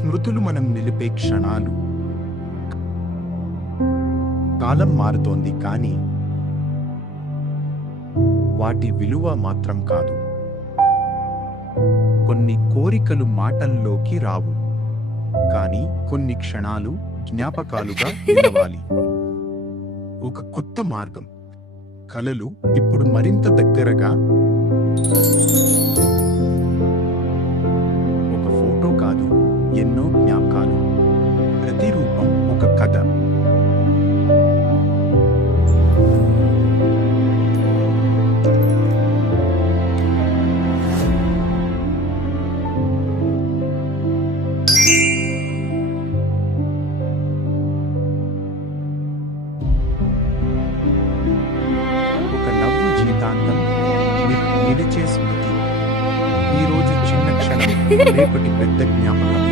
స్మృతులు మనం నిలిపే క్షణాలు. కాలం మారుతోంది కానీ వాటి విలువ మాత్రం కాదు. కొన్ని కోరికలు మాటల్లోకి రావు, కానీ కొన్ని క్షణాలు జ్ఞాపకాలుగా నిలవాలి. ఒక కొత్త మార్గం. కలలు ఇప్పుడు మరింత దగ్గరగా. ఒక ఫోటో కాదు, ఎన్నో జ్ఞాపకాలు. ప్రతి రూపం ఒక కథ. ఒక నవ్వు జీవితాంతం నిలిచే స్మృతి. ఈ రోజు చిన్న క్షణం, రేపటి పెద్ద జ్ఞాపకం.